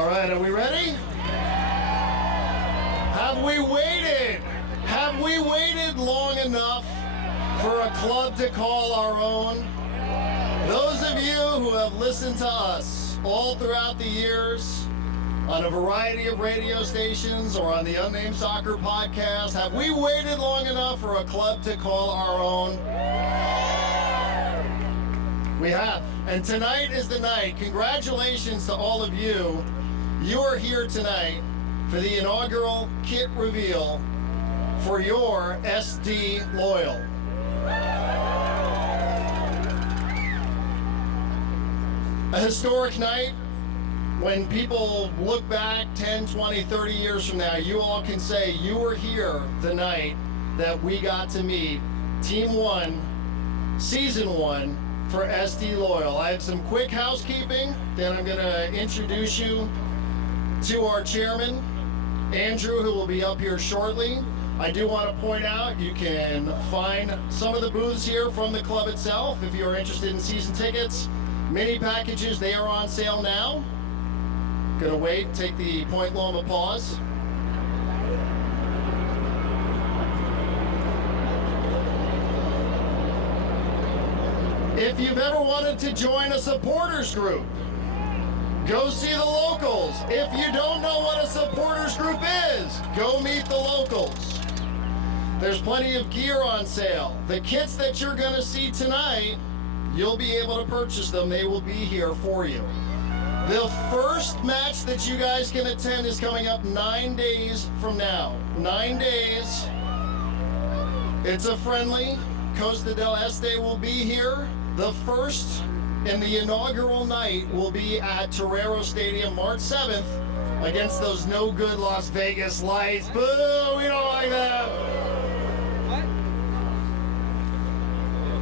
All right, are we ready? Have we waited? Have we waited long enough for a club to call our own? Those of you who have listened to us all throughout the years on a variety of radio stations or on the Unnamed Soccer podcast, have we waited long enough for a club to call our own? We have. And tonight is the night. Congratulations to all of you. You are here tonight for the inaugural kit reveal for your SD Loyal. A historic night. When people look back 10, 20, 30 years from now, you all can say you were here the night that we got to meet Team 1, Season 1 for SD Loyal. I have some quick housekeeping, then I'm going to introduce you to our chairman, Andrew, who will be up here shortly. I do want to point out you can find some of the booths here from the club itself if you're interested in season tickets. Mini packages, they are on sale now. Gonna wait, take the Point Loma pause. If you've ever wanted to join a supporters group, go see the locals. If you don't know what a supporters group is, go meet the locals. There's plenty of gear on sale. The kits that you're gonna see tonight, you'll be able to purchase them. They will be here for you. The first match that you guys can attend is coming up 9 days from now. 9 days. It's a friendly. Costa del Este will be here. The first and the inaugural night will be at Torero Stadium March 7th against those no good Las Vegas Lights. Boo, we don't like that.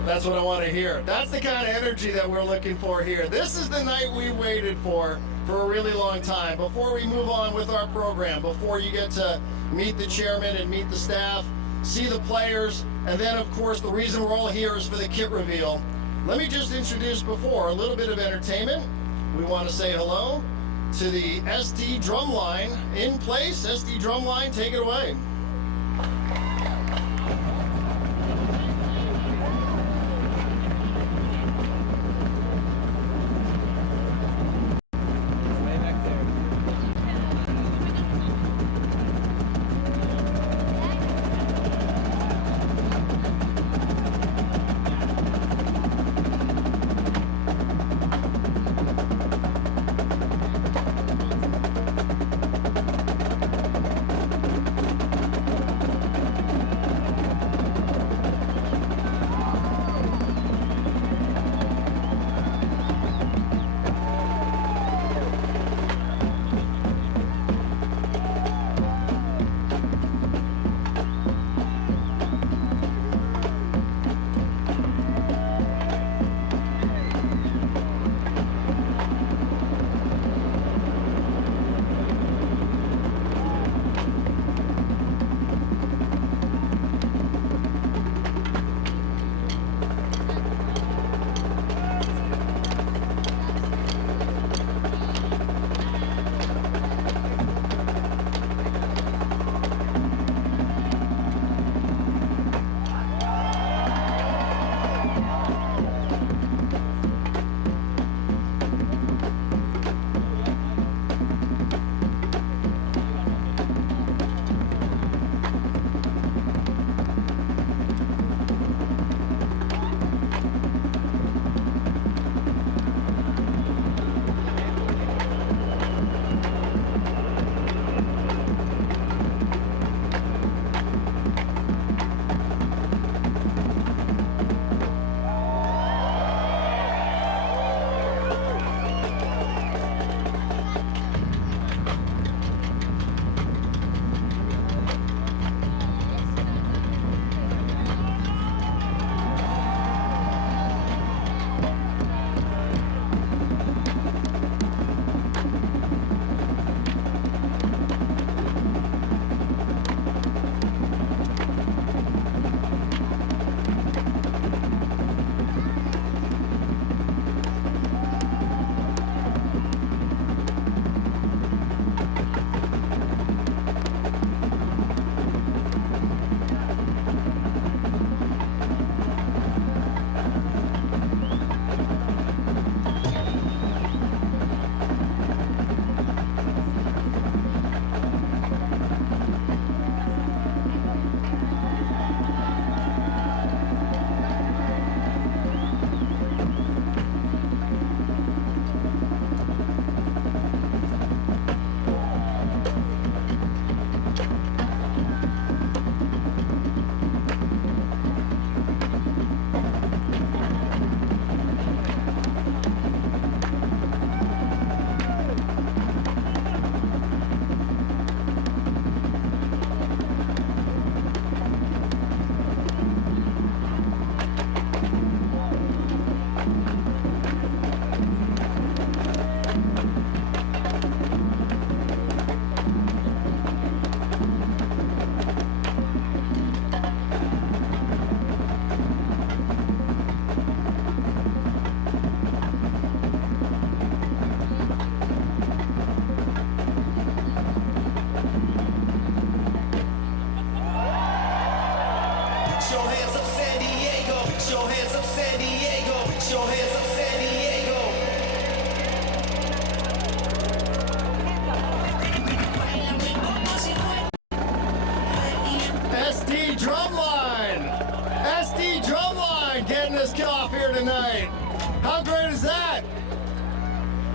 That's what I want to hear. That's the kind of energy that we're looking for here. This is the night we waited for a really long time. Before we move on with our program, before you get to meet the chairman and meet the staff, see the players, and then of course the reason we're all here is for the kit reveal. Let me just introduce before a little bit of entertainment. We want to say hello to the SD Drumline in place. SD Drumline, take it away.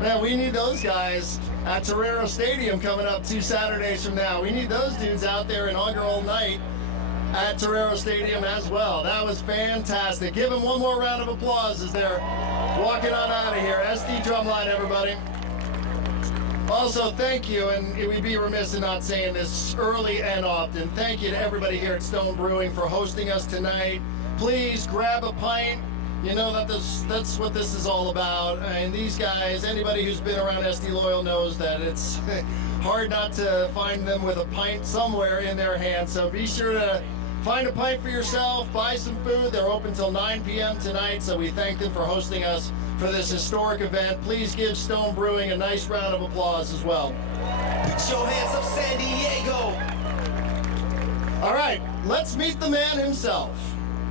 Man, we need those guys at Torero Stadium coming up 2 Saturdays from now. We need those dudes out there inaugural night at Torero Stadium as well. That was fantastic. Give them one more round of applause as they're walking on out of here. SD Drumline, everybody. Also, thank you, and we'd be remiss in not saying this early and often. Thank you to everybody here at Stone Brewing for hosting us tonight. Please grab a pint. You know that that's what this is all about. And these guys, anybody who's been around SD Loyal knows that it's hard not to find them with a pint somewhere in their hand. So be sure to find a pint for yourself, buy some food. They're open till 9 p.m. tonight, so we thank them for hosting us for this historic event. Please give Stone Brewing a nice round of applause as well. Put your hands up, San Diego. All right, let's meet the man himself.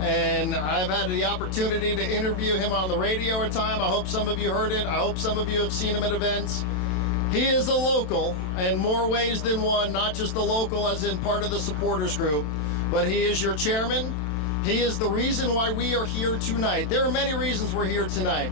And I've had the opportunity to interview him on the radio a time. I hope some of you heard it. I hope some of you have seen him at events. He is a local in more ways than one, not just a local as in part of the supporters group, but he is your chairman. He is the reason why we are here tonight. There are many reasons we're here tonight,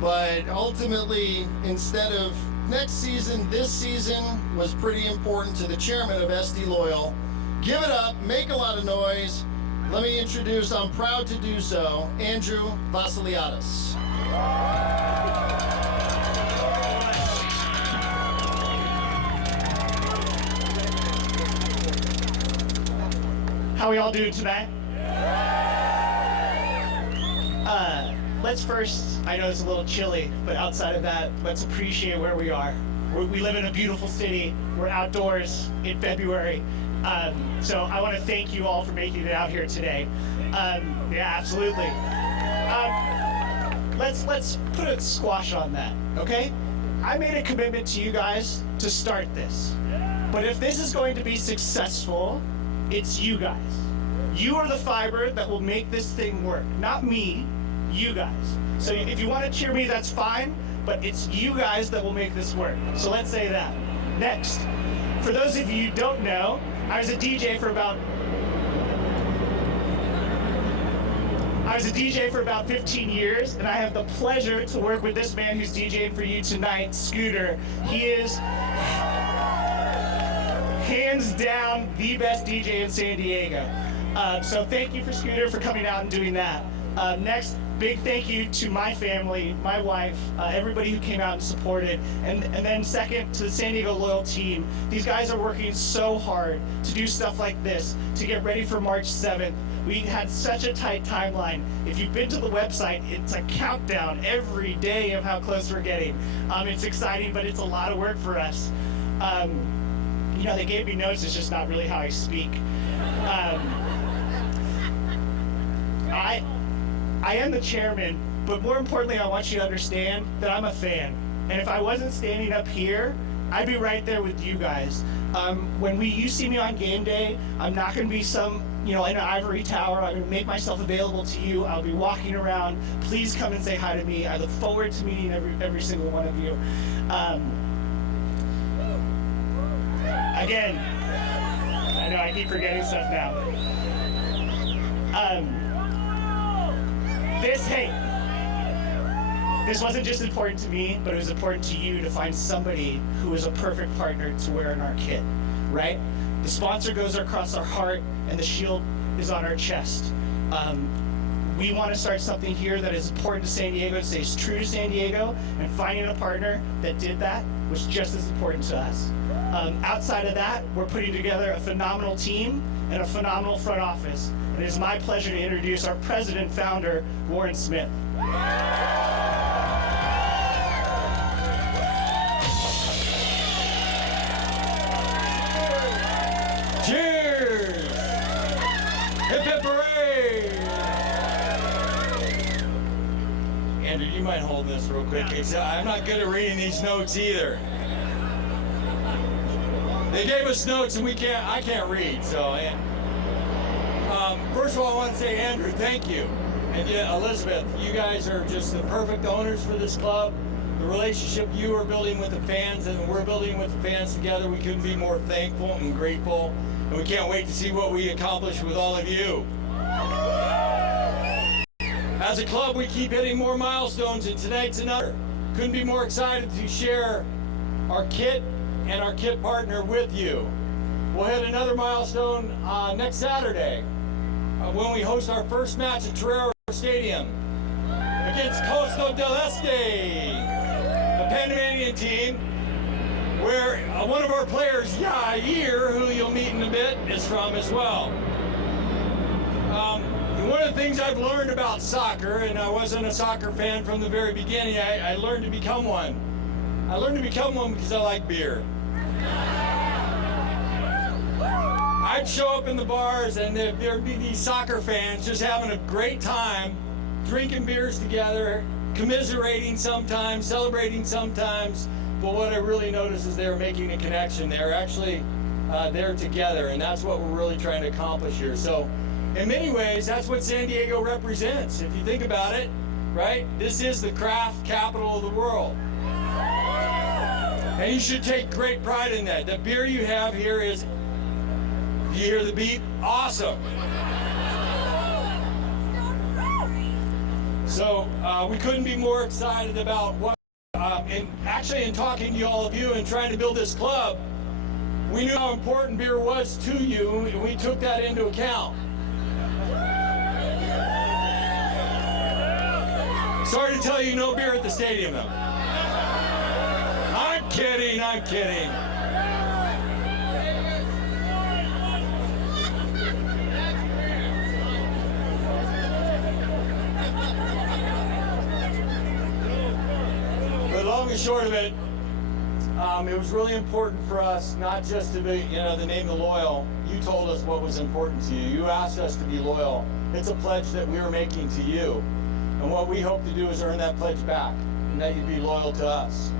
but ultimately, instead of next season, this season was pretty important to the chairman of SD Loyal. Give it up, make a lot of noise. Let me introduce, I'm proud to do so, Andrew Vasiliadis. How are we all doing tonight? Let's first, I know it's a little chilly, but outside of that, let's appreciate where we are. We live in a beautiful city. We're outdoors in February. So I want to thank you all for making it out here today. Yeah, absolutely. Let's put a squash on that, okay? I made a commitment to you guys to start this. But if this is going to be successful, it's you guys. You are the fiber that will make this thing work. Not me, you guys. So if you want to cheer me, that's fine, but it's you guys that will make this work. So let's say that. Next, for those of you who don't know, I was a DJ for about 15 years, and I have the pleasure to work with this man who's DJing for you tonight, Scooter. He is hands down the best DJ in San Diego. So thank you for Scooter for coming out and doing that. Next, big thank you to my family, my wife, everybody who came out and supported. And then second, to the San Diego Loyal team. These guys are working so hard to do stuff like this, to get ready for March 7th. We had such a tight timeline. If you've been to the website, it's a countdown every day of how close we're getting. It's exciting, but it's a lot of work for us. You know, they gave me notes, it's just not really how I speak. I am the chairman, but more importantly, I want you to understand that I'm a fan. And if I wasn't standing up here, I'd be right there with you guys. When you see me on game day, I'm not going to be in an ivory tower. I'm going to make myself available to you. I'll be walking around. Please come and say hi to me. I look forward to meeting every single one of you. Again, I know I keep forgetting stuff now. This wasn't just important to me, but it was important to you to find somebody who was a perfect partner to wear in our kit, right? The sponsor goes across our heart, and the shield is on our chest. We want to start something here that is important to San Diego, it stays true to San Diego, and finding a partner that did that was just as important to us. Outside of that, we're putting together a phenomenal team and a phenomenal front office. And it is my pleasure to introduce our president founder, Warren Smith. Cheers! Hip hip hooray! Andrew, you might hold this real quick. I'm not good at reading these notes either. They gave us notes and I can't read, so. First of all, I want to say, Andrew, thank you. And yeah, Elizabeth, you guys are just the perfect owners for this club. The relationship you are building with the fans and we're building with the fans together, we couldn't be more thankful and grateful. And we can't wait to see what we accomplish with all of you. As a club, we keep hitting more milestones, and tonight's another. couldn't be more excited to share our kit and our kit partner with you. We'll hit another milestone next Saturday when we host our first match at Torero Stadium against Costa del Este, a Panamanian team where one of our players, Yair, who you'll meet in a bit, is from as well. And one of the things I've learned about soccer, and I wasn't a soccer fan from the very beginning, I learned to become one. I learned to become one because I like beer. I'd show up in the bars and there'd be these soccer fans just having a great time, drinking beers together, commiserating sometimes, celebrating sometimes. But what I really noticed is they were making a connection. They were actually there together, and that's what we're really trying to accomplish here. So in many ways, that's what San Diego represents. If you think about it, right? This is the craft capital of the world. And you should take great pride in that. The beer you have here is, you hear the beat? Awesome. So we couldn't be more excited about what, and actually in talking to all of you and trying to build this club, we knew how important beer was to you, and we took that into account. Sorry to tell you, no beer at the stadium though. I'm kidding, I'm kidding. But long and short of it, it was really important for us not just to be, the name The Loyal. You told us what was important to you. You asked us to be loyal. It's a pledge that we were making to you. And what we hope to do is earn that pledge back, and that you be loyal to us.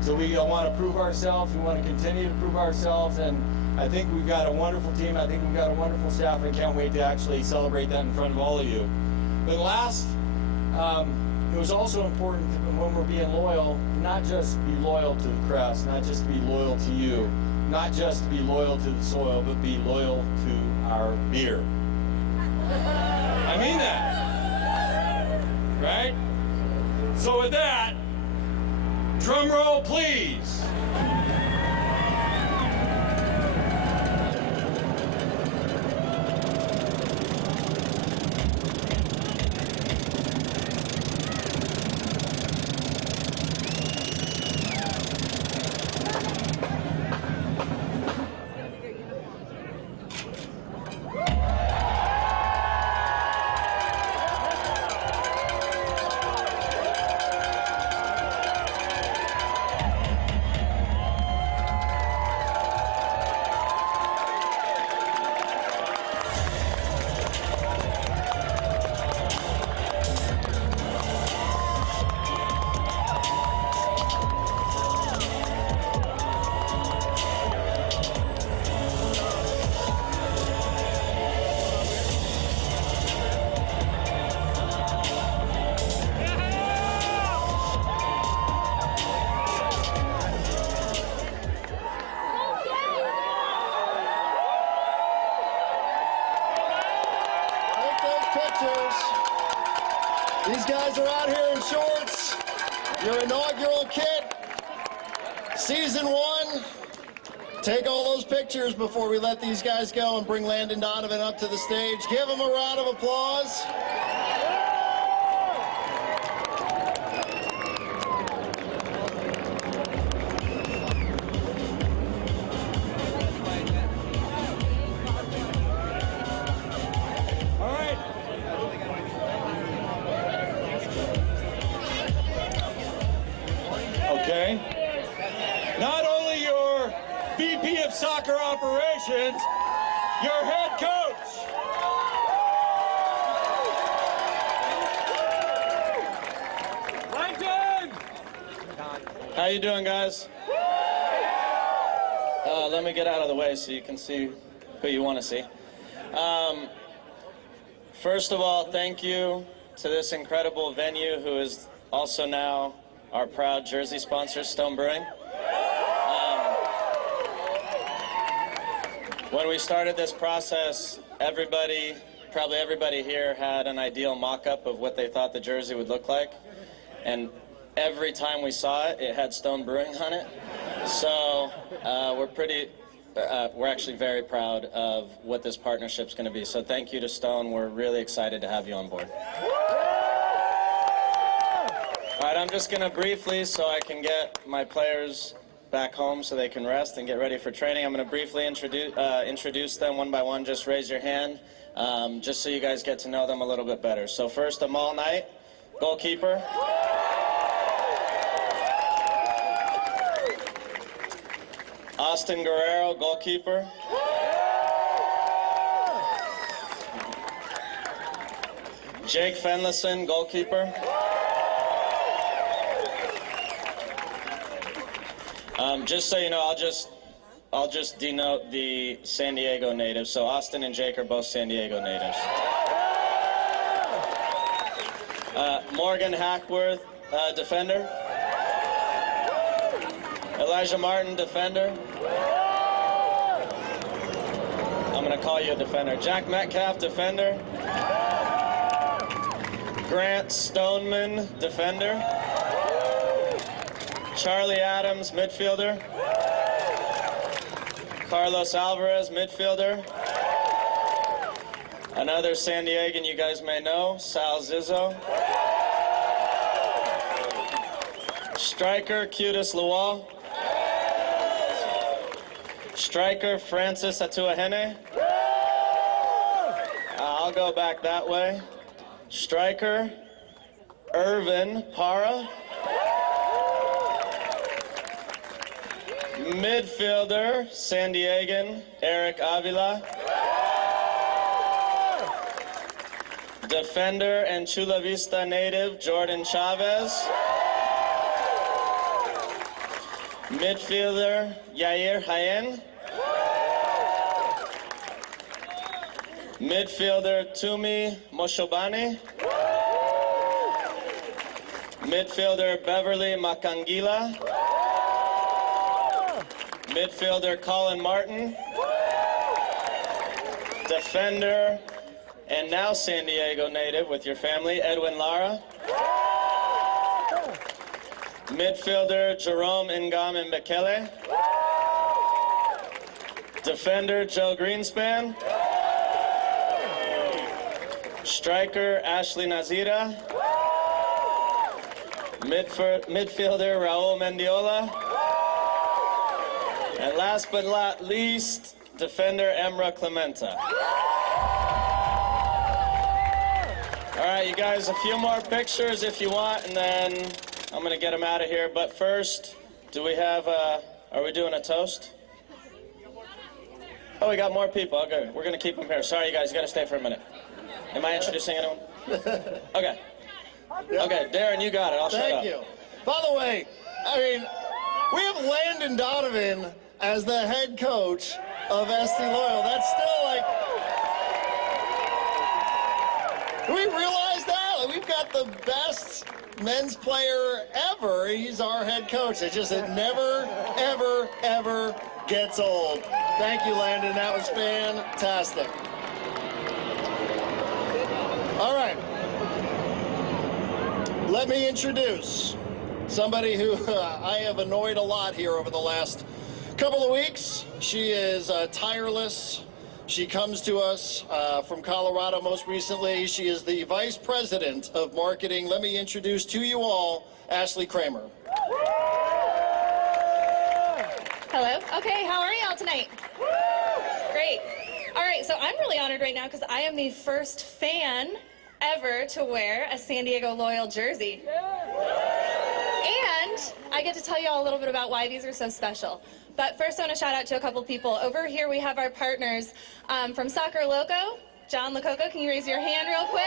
So we want to prove ourselves. We want to continue to prove ourselves. And I think we've got a wonderful team. I think we've got a wonderful staff. I can't wait to actually celebrate that in front of all of you. But last, it was also important when we're being loyal, not just be loyal to the crest, not just be loyal to you, not just be loyal to the soil, but be loyal to our beer. I mean that, right? So with that, drum roll, please. These guys are out here in shorts. Your inaugural kit, season 1. Take all those pictures before we let these guys go and bring Landon Donovan up to the stage. Give him a round of applause. Okay. Not only your VP of Soccer Operations, your head coach. How you doing, guys? Let me get out of the way so you can see who you want to see. First of all, thank you to this incredible venue, who is also now our proud jersey sponsor, Stone Brewing. When we started this process, probably everybody here had an ideal mock-up of what they thought the jersey would look like. And every time we saw it, it had Stone Brewing on it. So we're actually very proud of what this partnership's going to be. So thank you to Stone. We're really excited to have you on board. All right, I'm just going to briefly, so I can get my players back home so they can rest and get ready for training. I'm going to briefly introduce them one by one. Just raise your hand, just so you guys get to know them a little bit better. So first, Amal Knight, goalkeeper. Austin Guerrero, goalkeeper. Jake Fenlison, goalkeeper. Just so you know, I'll just denote the San Diego natives. So Austin and Jake are both San Diego natives. Morgan Hackworth, defender. Elijah Martin, defender. I'm going to call you a defender. Jack Metcalf, defender. Grant Stoneman, defender. Charlie Adams, midfielder. Carlos Alvarez, midfielder. Another San Diegan you guys may know, Sal Zizzo. Striker, Cutis Lawal. Striker, Francis Atuahene. I'll go back that way. Striker, Irvin Para. Midfielder, San Diegan, Eric Avila. Defender and Chula Vista native, Jordan Chavez. Midfielder, Yair Hayen. Midfielder, Tumi Moshobane. Midfielder, Beverly Makangila. Midfielder, Colin Martin. Defender, and now San Diego native with your family, Edwin Lara. Midfielder, Jerome Ngam Mbekele. Defender, Joe Greenspan. Striker, Ashley Nazira. Midfielder, Raul Mendiola. And last but not least, defender, Emra Clementa. All right, you guys, a few more pictures if you want, and then I'm going to get them out of here. But first, do we have, are we doing a toast? Oh, we got more people. Okay, we're going to keep them here. Sorry, you guys, you got to stay for a minute. Am I introducing anyone? Okay. Okay, Darren, you got it. I'll shut up. Thank you. By the way, I mean, we have Landon Donovan as the head coach of SC Loyal. That's still like, do we realize that? Like, we've got the best men's player ever. He's our head coach. It never, ever, ever gets old. Thank you, Landon. That was fantastic. All right. Let me introduce somebody who I have annoyed a lot here over the last couple of weeks. She is tireless. She comes to us from Colorado most recently. She is the Vice President of Marketing. Let me introduce to you all Ashley Kramer. Hello. Okay, how are y'all tonight? Great. All right, so I'm really honored right now because I am the first fan ever to wear a San Diego Loyal jersey. And I get to tell you all a little bit about why these are so special. But first I want to shout out to a couple people. Over here we have our partners from Soccer Loco. John Lococo, can you raise your hand real quick?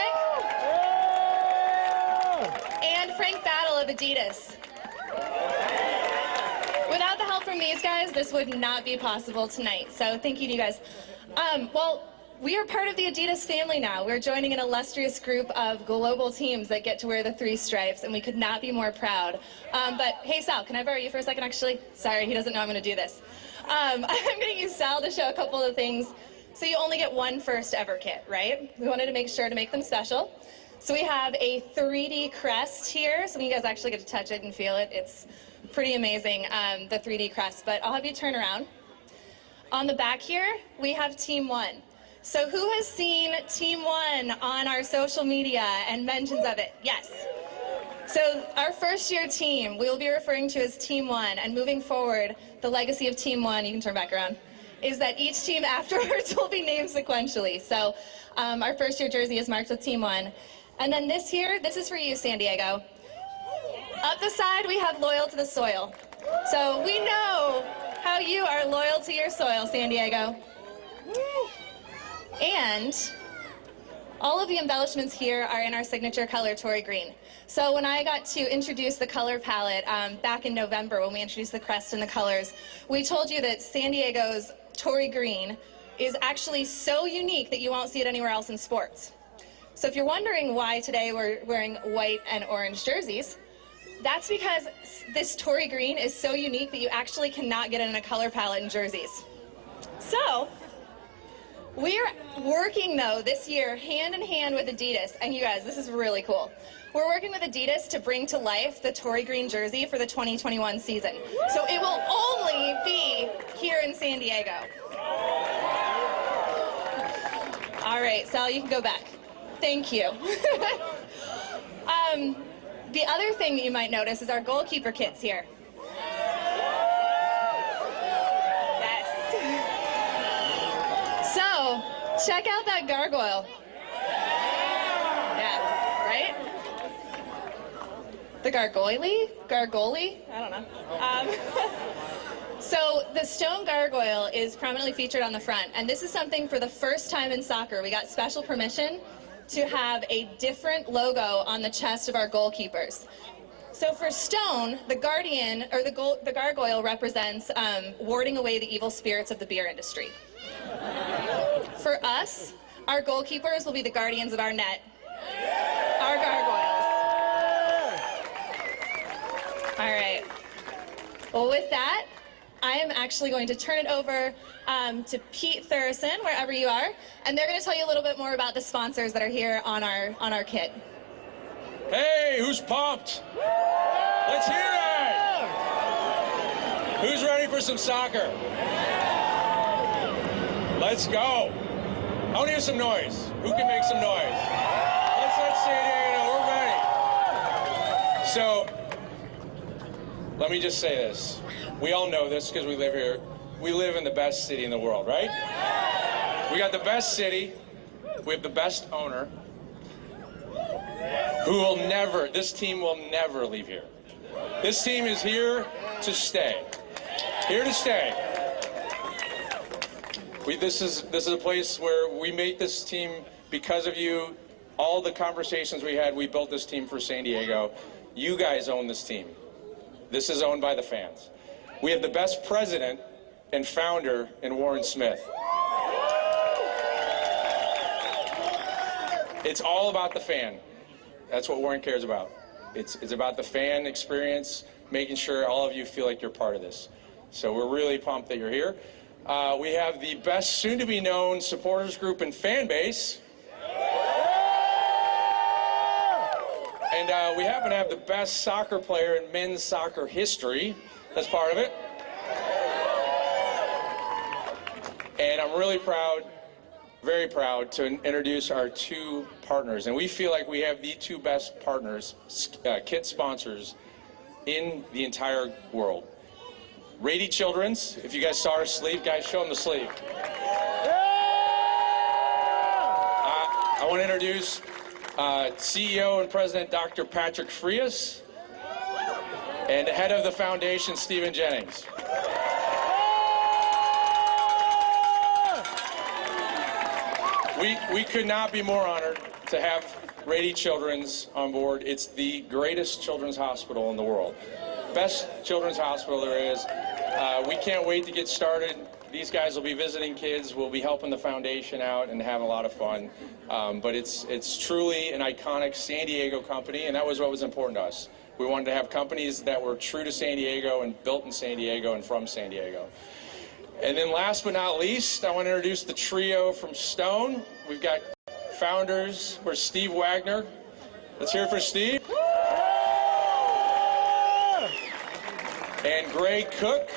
And Frank Battle of Adidas. Without the help from these guys, this would not be possible tonight. So thank you to you guys. Well, we are part of the Adidas family now. We're joining an illustrious group of global teams that get to wear the 3 stripes, and we could not be more proud. But hey, Sal, can I borrow you for a second, actually? Sorry, he doesn't know I'm going to do this. I'm going to use Sal to show a couple of things. So you only get one first ever kit, right? We wanted to make sure to make them special. So we have a 3D crest here, so you guys actually get to touch it and feel it. It's pretty amazing, the 3D crest, but I'll have you turn around. On the back here, we have Team 1. So who has seen Team 1 on our social media and mentions of it? Yes. So our first year team, we will be referring to as Team 1, and moving forward, the legacy of Team 1, you can turn back around, is that each team afterwards will be named sequentially. So our first year jersey is marked with Team 1. And then this here, this is for you, San Diego. Up the side, we have loyal to the soil. So we know how you are loyal to your soil, San Diego. And all of the embellishments here are in our signature color, Tory Green. So when I got to introduce the color palette back in November when we introduced the crest and the colors, we told you that San Diego's Tory Green is actually so unique that you won't see it anywhere else in sports. So if you're wondering why today we're wearing white and orange jerseys, that's because this Tory Green is so unique that you actually cannot get it in a color palette in jerseys. So we're working, though, this year hand in hand with Adidas, and you guys, this is really cool. We're working with Adidas to bring to life the Tory Green jersey for the 2021 season. So it will only be here in San Diego. All right, Sal, you can go back. Thank you. The other thing that you might notice is our goalkeeper kits here. Yes. So, check out that gargoyle. Yeah, right? The gargoyle? Gargoyle? I don't know. So the stone gargoyle is prominently featured on the front, and this is something for the first time in soccer. We got special permission to have a different logo on the chest of our goalkeepers. So for stone, the guardian, or the gargoyle represents warding away the evil spirits of the beer industry. For us, our goalkeepers will be the guardians of our net, our gargoyles. All right. Well, with that, I am actually going to turn it over to Pete Thurston, wherever you are, and they're going to tell you a little bit more about the sponsors that are here on our kit. Hey, who's pumped? Let's hear it! Who's ready for some soccer? Let's go. I want to hear some noise. Who can make some noise? Let's let San Diego know we're ready. So, let me just say this. We all know this because we live here. We live in the best city in the world, right? We got the best city. We have the best owner. This team will never leave here. This team is here to stay. Here to stay. This is a place where we made this team because of you. All the conversations we had, we built this team for San Diego. You guys own this team. This is owned by the fans. We have the best president and founder in Warren Smith. It's all about the fan. That's what Warren cares about. It's about the fan experience, making sure all of you feel like you're part of this. So we're really pumped that you're here. We have the best soon-to-be-known supporters group and fan base. And we happen to have the best soccer player in men's soccer history. That's part of it. And I'm really proud, very proud, to introduce our two partners. And we feel like we have the two best partners, kit sponsors, in the entire world. Rady Children's, if you guys saw her sleeve, guys, show them the sleeve. I want to introduce CEO and President Dr. Patrick Frias, and head of the foundation, Stephen Jennings. We could not be more honored to have Rady Children's on board. It's the greatest children's hospital in the world. Best children's hospital there is. We can't wait to get started. These guys will be visiting kids. We'll be helping the foundation out and having a lot of fun. But it's truly an iconic San Diego company, and that was what was important to us. We wanted to have companies that were true to San Diego and built in San Diego and from San Diego. And then last but not least, I want to introduce the trio from Stone. We've got founders. We're Steve Wagner, Let's hear it for Steve. And Greg Cook.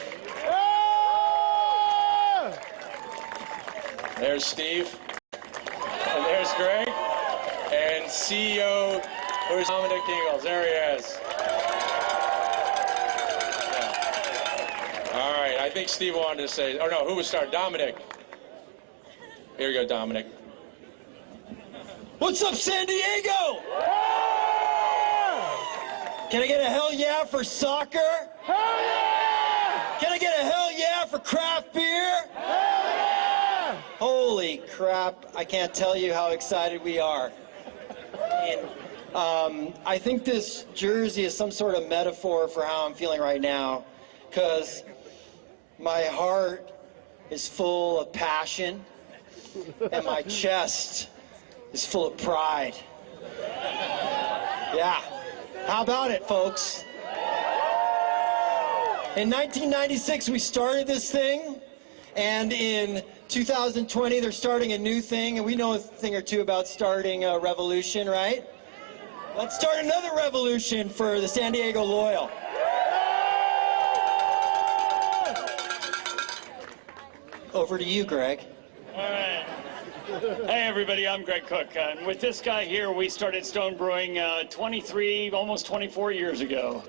There's Steve. And there's Greg. And CEO, where's Dominic Ingalls? There he is. Yeah. All right, I think Steve wanted to say, oh no, who was starting? Dominic. Here you go, Dominic. What's up, San Diego? Can I get a hell yeah for soccer? Hell yeah! Can I get a hell yeah for craft beer? Hell yeah! Holy crap, I can't tell you how excited we are. And, I think this jersey is some sort of metaphor for how I'm feeling right now, because my heart is full of passion and my chest is full of pride. Yeah. How about it, folks? In 1996, we started this thing, and in 2020, they're starting a new thing, and we know a thing or two about starting a revolution, right? Let's start another revolution for the San Diego Loyal. Over to you, Greg. All right. Hey everybody, I'm Greg Cook, and with this guy here, we started Stone Brewing 23, almost 24 years ago.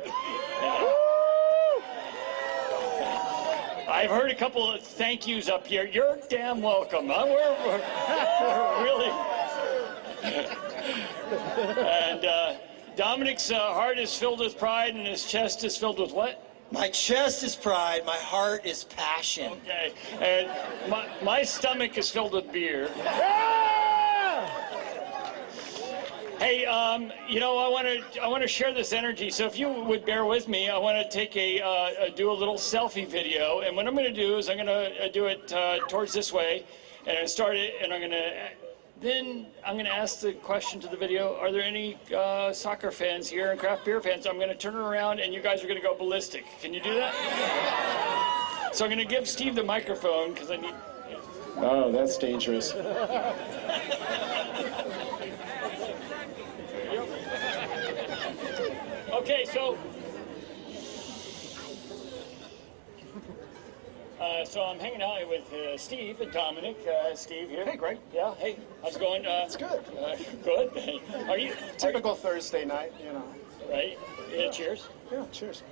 I've heard a couple of thank yous up here. You're damn welcome. Huh? We're really... And Dominic's heart is filled with pride, and his chest is filled with what? My chest is pride, my heart is passion. Okay, and my stomach is filled with beer. Hey, you know, I want to share this energy. So if you would bear with me, I want to take do a little selfie video. And what I'm going to do is I'm going to do it towards this way, and I start it, and then I'm going to ask the question to the video, are there any soccer fans here and craft beer fans? I'm going to turn it around and you guys are going to go ballistic. Can you do that? So I'm going to give Steve the microphone because I need... Oh, that's dangerous. Okay, so... So I'm hanging out with Steve and Dominic. Steve here. Hey, Greg. Yeah, hey, how's it going? It's good. Good. Are you... Typical Thursday night, you know. Right? Yeah, cheers. Yeah, cheers.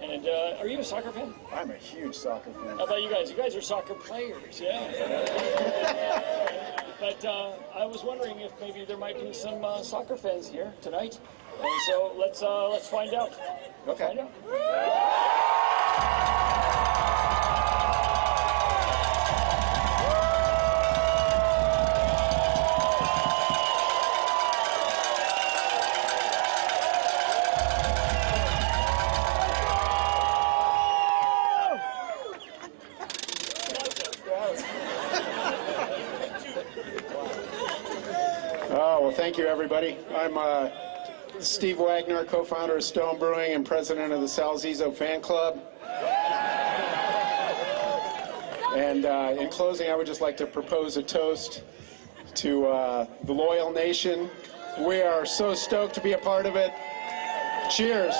And are you a soccer fan? I'm a huge soccer fan. How about you guys? You guys are soccer players, yeah. But I was wondering if maybe there might be some soccer fans here tonight. And so let's find out. Okay. Find out. Oh, well, thank you, everybody. I'm Steve Wagner, co-founder of Stone Brewing and president of the Salzizo Fan Club. And in closing, I would just like to propose a toast to the Loyal Nation. We are so stoked to be a part of it. Cheers.